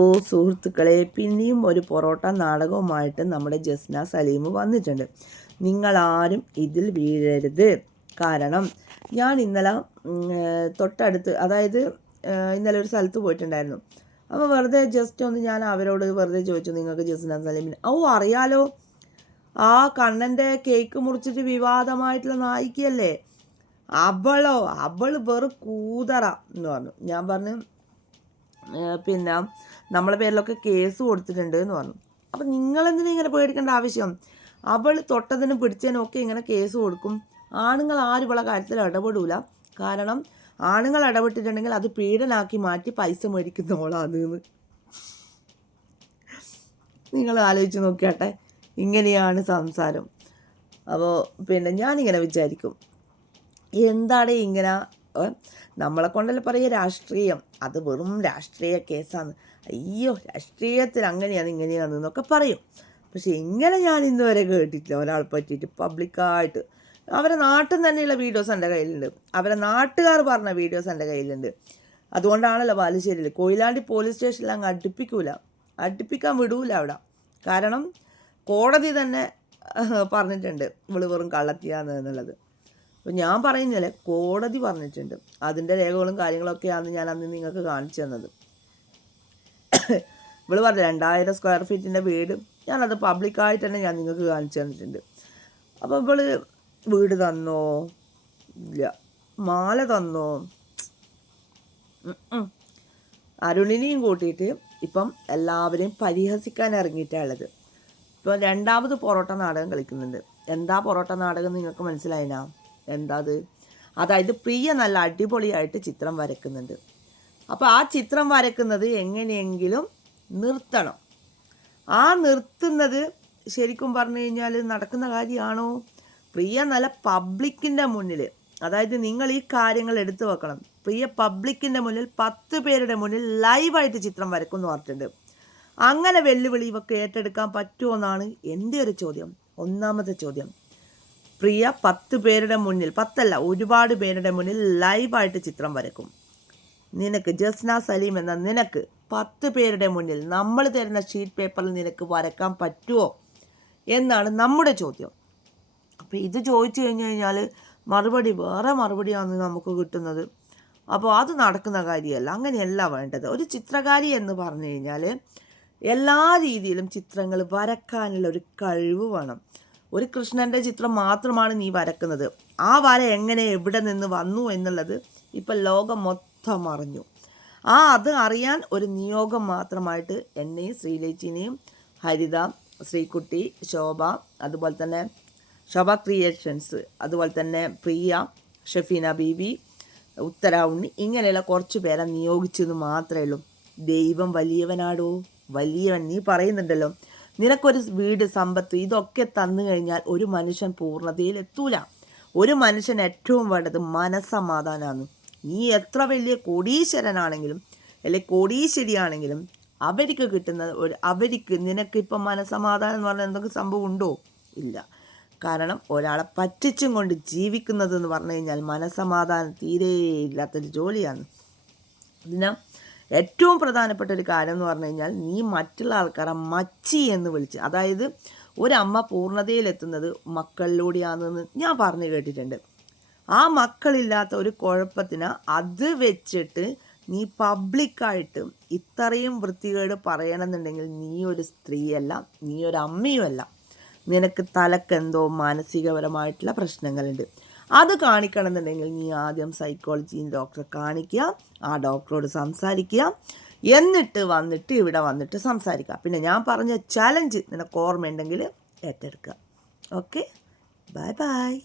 ഓ സുഹൃത്തുക്കളെ പിന്നെയും ഒരു പൊറോട്ട നാടകവുമായിട്ട് നമ്മുടെ ജസ്ന സലീം വന്നിട്ടുണ്ട്. നിങ്ങളാരും ഇതിൽ വീഴരുത്. കാരണം ഞാൻ ഇന്നലെ തൊട്ടടുത്ത് അതായത് ഇന്നലെ ഒരു സ്ഥലത്ത് പോയിട്ടുണ്ടായിരുന്നു. അപ്പോൾ വെറുതെ ജസ്റ്റ് ഒന്ന് ഞാൻ അവരോട് വെറുതെ ചോദിച്ചു നിങ്ങൾക്ക് ജസ്ന സലീമിന് ഓ അറിയാലോ ആ കണ്ണന്റെ കേക്ക് മുറിച്ചിട്ട് വിവാദമായിട്ടുള്ള നായികയല്ലേ? അവളോ അവൾ വെറും കൂതറ എന്ന് പറഞ്ഞു. ഞാൻ പറഞ്ഞു പിന്നെ നമ്മളെ പേരിലൊക്കെ കേസ് കൊടുത്തിട്ടുണ്ട് എന്ന് പറഞ്ഞു. അപ്പം നിങ്ങളെന്തിനാ ഇങ്ങനെ പേടിക്കേണ്ട ആവശ്യം? അവൾ തൊട്ടതിനും പിടിച്ചതിനും ഒക്കെ ഇങ്ങനെ കേസ് കൊടുക്കും. ആണുങ്ങൾ ആരും ഇവളെ കാര്യത്തിൽ ഇടപെടൂല. കാരണം ആണുങ്ങൾ ഇടപെട്ടിട്ടുണ്ടെങ്കിൽ അത് പീഡനാക്കി മാറ്റി പൈസ മേടിക്കുന്ന മേടിക്കുന്നോളാന്ന് നിങ്ങൾ ആലോചിച്ച് നോക്കിയാട്ടെ. ഇങ്ങനെയാണ് സംസാരം. അപ്പോൾ പിന്നെ ഞാനിങ്ങനെ വിചാരിക്കും. എന്താണ് ഇങ്ങനെ നമ്മളെ കൊണ്ടല്ല പറയുക രാഷ്ട്രീയം. അത് വെറും രാഷ്ട്രീയ കേസാണ് അയ്യോ രാഷ്ട്രീയത്തിൽ അങ്ങനെയാണ് ഇങ്ങനെയാണ് എന്നൊക്കെ പറയും. പക്ഷെ ഇങ്ങനെ ഞാൻ ഇന്ന് വരെ കേട്ടിട്ടില്ല. ഒരാളെ പറ്റിയിട്ട് പബ്ലിക്കായിട്ട്. അവരെ നാട്ടിൽ തന്നെയുള്ള വീഡിയോസ് എന്റെ കയ്യിലുണ്ട്. അവരെ നാട്ടുകാർ പറഞ്ഞ വീഡിയോസ് എന്റെ കയ്യിലുണ്ട്. അതുകൊണ്ടാണല്ലോ ബാലുശ്ശേരിയിൽ കൊയിലാണ്ടി പോലീസ് സ്റ്റേഷനിൽ അങ്ങ് അടുപ്പിക്കൂല. അടുപ്പിക്കാൻ വിടൂല അവിടെ. കാരണം കോടതി തന്നെ പറഞ്ഞിട്ടുണ്ട്. ഇവൾ വെറും കള്ളത്തിയാന്ന് എന്നുള്ളത്. അപ്പോൾ ഞാൻ പറയുന്നില്ല കോടതി പറഞ്ഞിട്ടുണ്ട്. അതിന്റെ രേഖകളും കാര്യങ്ങളൊക്കെയാണ് ഞാൻ അന്ന് നിങ്ങൾക്ക് കാണിച്ചു തന്നത്. ഇവൾ പറഞ്ഞു രണ്ടായിരം സ്ക്വയർ ഫീറ്റിന്റെ വീട് ഞാനത് പബ്ലിക്കായിട്ട് തന്നെ ഞാൻ നിങ്ങൾക്ക് കാണിച്ചു തന്നിട്ടുണ്ട്. അപ്പോൾ ഇവൾ വീട് തന്നോ? ഇല്ല. മാല തന്നോ. അരുണിനെയും കൂട്ടിയിട്ട് ഇപ്പം എല്ലാവരെയും പരിഹസിക്കാൻ ഇറങ്ങിയിട്ടുള്ളത് ഇപ്പോൾ രണ്ടാമത് പൊറോട്ട നാടകം കളിക്കുന്നുണ്ട്. എന്താ പൊറോട്ട നാടകം നിങ്ങൾക്ക് മനസ്സിലായിനാ? എന്താ അത് അതായത് പ്രിയ നല്ല അടിപൊളിയായിട്ട് ചിത്രം വരയ്ക്കുന്നുണ്ട് അപ്പോൾ ആ ചിത്രം വരയ്ക്കുന്നത് എങ്ങനെയെങ്കിലും നിർത്തണം. ആ നിർത്തുന്നത് ശരിക്കും പറഞ്ഞു കഴിഞ്ഞാൽ നടക്കുന്ന കാര്യമാണോ? പ്രിയ നല്ല പബ്ലിക്കിന്റെ മുന്നിൽ അതായത് നിങ്ങൾ ഈ കാര്യങ്ങൾ എടുത്തു വെക്കണം. പ്രിയ പബ്ലിക്കിന്റെ മുന്നിൽ പത്ത് പേരുടെ മുന്നിൽ ലൈവായിട്ട് ചിത്രം വരക്കും എന്ന് പറഞ്ഞിട്ടുണ്ട്. അങ്ങനെ വെല്ലുവിളി ഇവക്ക് ഏറ്റെടുക്കാൻ പറ്റുമോ എന്നാണ് എന്റെ ഒരു ചോദ്യം ഒന്നാമത്തെ ചോദ്യം. പ്രിയ പത്ത് പേരുടെ മുന്നിൽ പത്തല്ല ഒരുപാട് പേരുടെ മുന്നിൽ ലൈവായിട്ട് ചിത്രം വരക്കും നിനക്ക് ജസ്ന സലീം എന്ന നിനക്ക് പത്ത് പേരുടെ മുന്നിൽ നമ്മൾ തരുന്ന ഷീറ്റ് പേപ്പറിൽ നിനക്ക് വരക്കാൻ പറ്റുമോ എന്നാണ് നമ്മുടെ ചോദ്യം. അപ്പോൾ ഇത് ചോദിച്ചു കഴിഞ്ഞു കഴിഞ്ഞാൽ മറുപടി വേറെ മറുപടിയാണ് നമുക്ക് കിട്ടുന്നത്. അപ്പോൾ അത് നടക്കുന്ന കാര്യമല്ല അങ്ങനെയല്ല വേണ്ടത്. ഒരു ചിത്രകാരി എന്ന് പറഞ്ഞു കഴിഞ്ഞാൽ എല്ലാ രീതിയിലും ചിത്രങ്ങൾ വരക്കാനുള്ള ഒരു കഴിവ് വേണം. ഒരു കൃഷ്ണന്റെ ചിത്രം മാത്രമാണ് നീ വരക്കുന്നത്. ആ വര എങ്ങനെ എവിടെ നിന്ന് വന്നു എന്നുള്ളത് ഇപ്പം ലോകം മൊത്തം അറിഞ്ഞു. ആ അത് അറിയാൻ ഒരു നിയോഗം മാത്രമായിട്ട് എന്നെയും ശ്രീലേച്ചിനെയും ഹരിത ശ്രീകുട്ടി ശോഭ അതുപോലെ തന്നെ ശോഭ ക്രിയേഷൻസ് അതുപോലെ തന്നെ പ്രിയ ഷഫീന ബീബി ഉത്തര ഉണ്ണി ഇങ്ങനെയുള്ള കുറച്ച് പേരെ നിയോഗിച്ചെന്ന് മാത്രമേ ഉള്ളൂ. ദൈവം വലിയവനാടോ? വലിയവൻ നീ പറയുന്നുണ്ടല്ലോ. നിനക്കൊരു വീട് സമ്പത്ത് ഇതൊക്കെ തന്നു കഴിഞ്ഞാൽ ഒരു മനുഷ്യൻ പൂർണതയിൽ എത്തൂല. ഒരു മനുഷ്യൻ ഏറ്റവും വേണ്ടത് മനസ്സമാധാനമാണ് നീ എത്ര വലിയ കോടീശ്വരനാണെങ്കിലും അല്ലെ കോടീശ്വരിയാണെങ്കിലും അവർക്ക് കിട്ടുന്ന ഒരു അവർക്ക് നിനക്കിപ്പം മനസ്സമാധാനം എന്ന് പറഞ്ഞാൽ എന്തൊക്കെ സംഭവം ഉണ്ടോ? ഇല്ല. കാരണം ഒരാളെ പറ്റിച്ചും കൊണ്ട് ജീവിക്കുന്നത് എന്ന് പറഞ്ഞു കഴിഞ്ഞാൽ മനസ്സമാധാനം തീരെ ഇല്ലാത്തൊരു ജോലിയാണ്. ഇതിന് ഏറ്റവും പ്രധാനപ്പെട്ട ഒരു കാര്യം എന്ന് പറഞ്ഞു കഴിഞ്ഞാൽ നീ മറ്റുള്ള ആൾക്കാരെ മച്ചി എന്ന് വിളിച്ച് അതായത് ഒരമ്മ പൂർണതയിലെത്തുന്നത് മക്കളിലൂടെയാണെന്ന് ഞാൻ പറഞ്ഞു കേട്ടിട്ടുണ്ട്. ആ മക്കളില്ലാത്ത ഒരു കുഴപ്പത്തിന് അത് വെച്ചിട്ട് നീ പബ്ലിക്കായിട്ട് ഇത്രയും വൃത്തികേട് പറയണമെന്നുണ്ടെങ്കിൽ നീ ഒരു സ്ത്രീയല്ല നീ ഒരു അമ്മയുമല്ല. നിനക്ക് തലക്കെന്തോ മാനസികപരമായിട്ടുള്ള പ്രശ്നങ്ങളുണ്ട്. അത് കാണിക്കണമെന്നുണ്ടെങ്കിൽ നീ ആദ്യം സൈക്കോളജി ഡോക്ടറെ കാണിക്കുക ആ ഡോക്ടറോട് സംസാരിക്കുക. എന്നിട്ട് വന്നിട്ട് ഇവിടെ വന്നിട്ട് സംസാരിക്കുക. പിന്നെ ഞാൻ പറഞ്ഞ ചലഞ്ച് നിനക്ക് ഓർമ്മയുണ്ടെങ്കിൽ ഏറ്റെടുക്കുക. Okay bye bye